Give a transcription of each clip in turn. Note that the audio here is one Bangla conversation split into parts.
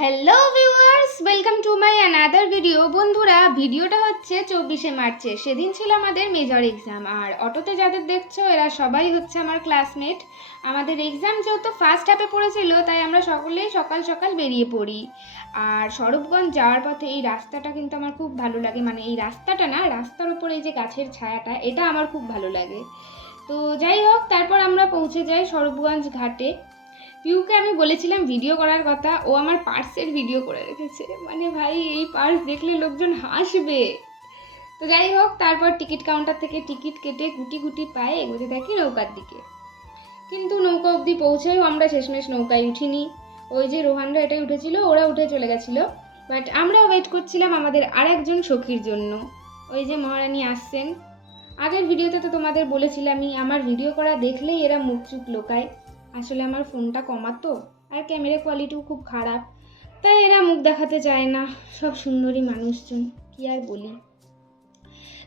Hello viewers, welcome to my another video. বন্ধুরা, ভিডিওটা হচ্ছে 24শে মার্চে। সেদিন ছিল আমাদের মেজর এক্সাম। আর অটোতে যাদের দেখছো এরা সবাই হচ্ছে আমার ক্লাসমেট। আমাদের এক্সাম যেহেতু ফার্স্ট হাফে পড়েছিল, তাই আমরা সকলেই সকাল সকাল বেরিয়ে পড়ি। আর স্বরূপগঞ্জ যাওয়ার পথে এই রাস্তাটা কিন্তু আমার খুব ভালো লাগে। মানে এই রাস্তাটা না, রাস্তার উপরে এই যে গাছের ছায়াটা, এটা আমার খুব ভালো লাগে। তো যাই হোক, তারপর আমরা পৌঁছে যাই স্বরূপগঞ্জ ঘাটে। পিউকে আমি বলেছিলাম ভিডিও করার কথা, ও আমার পার্সের ভিডিও করে রেখেছে। মানে ভাই, এই পার্স দেখলে লোকজন হাসবে। তো যাই হোক, তারপর টিকিট কাউন্টার থেকে টিকিট কেটে গুটি গুটি পায়ে এগোতে থাকি নৌকার দিকে। কিন্তু নৌকা অবধি পৌঁছেও আমরা শেষমেশ নৌকায় উঠিনি। ওই যে রোহানরা এটাই উঠেছিল, ওরা উঠে চলে গেছিলো। বাট আমরা ওয়েট করছিলাম আমাদের আরেকজন সখীর জন্য। ওই যে মহারানী আসছেন। আগের ভিডিওতে তো তোমাদের বলেছিলামই, আমার ভিডিও করা দেখলেই এরা মুখ চুপ লোকায়। আসলে আমার ফোনটা কমাতো, আর ক্যামেরা কোয়ালিটিও খুব খারাপ, তাই এরা মুখ দেখাতে চায় না। সব সুন্দরী মানুষজন, কি আর বলি।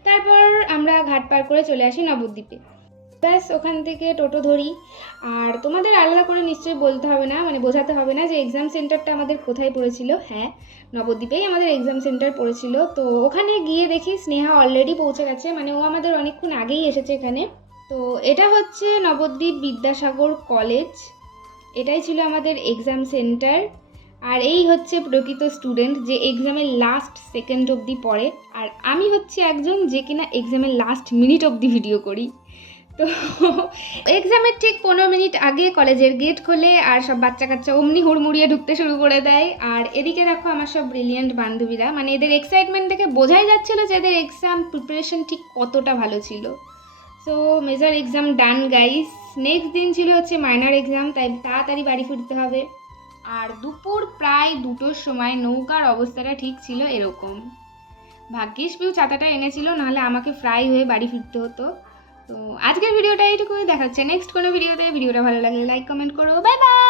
তারপর আমরা ঘাট পার করে চলে আসি নবদ্বীপে। ব্যাস, ওখান থেকে টোটো ধরি। আর তোমাদের আলাদা করে নিশ্চয়ই বলতে হবে না, মানে বোঝাতে হবে না যে এক্সাম সেন্টারটা আমাদের কোথায় পড়েছিল। হ্যাঁ, নবদ্বীপেই আমাদের এক্সাম সেন্টার পড়েছিল। তো ওখানে গিয়ে দেখি স্নেহা অলরেডি পৌঁছে গেছে, মানে ও আমাদের অনেকক্ষণ আগেই এসেছে এখানে। তো এটা হচ্ছে নবদ্বীপ বিদ্যাসাগর কলেজ। এটাই ছিল আমাদের এক্সাম সেন্টার। আর এই হচ্ছে প্রকৃত স্টুডেন্ট যে এক্সামের লাস্ট সেকেন্ড অবধি পড়ে। আর আমি হচ্ছে একজন যে কিনা এক্সামের লাস্ট মিনিট অবধি ভিডিও করি। তো এক্সামের ঠিক 15 মিনিট আগে কলেজের গেট খোলে, আর সব বাচ্চা কাচ্চা অমনি হুড়মুড়িয়ে ঢুকতে শুরু করে দেয়। আর এদিকে দেখো আমার সব ব্রিলিয়েন্ট বান্ধবীরা, মানে এদের এক্সাইটমেন্ট দেখে বোঝাই যাচ্ছিলো যে এদের এক্সাম প্রিপারেশন ঠিক কতটা ভালো ছিল। সো মেজর এক্সাম ডান গাইস। নেক্সট দিন ছিল হচ্ছে মাইনর এক্সাম, তাই তাড়াতাড়ি বাড়ি ফিরতে হবে। আর দুপুর প্রায় 2টোর সময় নৌকার অবস্থাটা ঠিক ছিল এরকম। ভাগ্যিস পিউ ছাতাটা এনেছিল, নাহলে আমাকে ফ্রাই হয়ে বাড়ি ফিরতে হতো। তো আজকের ভিডিওটা এইটুকুই, দেখাচ্ছে নেক্সট কোনো ভিডিওতে। ভিডিওটা ভালো লাগলে লাইক কমেন্ট করো। Bye bye.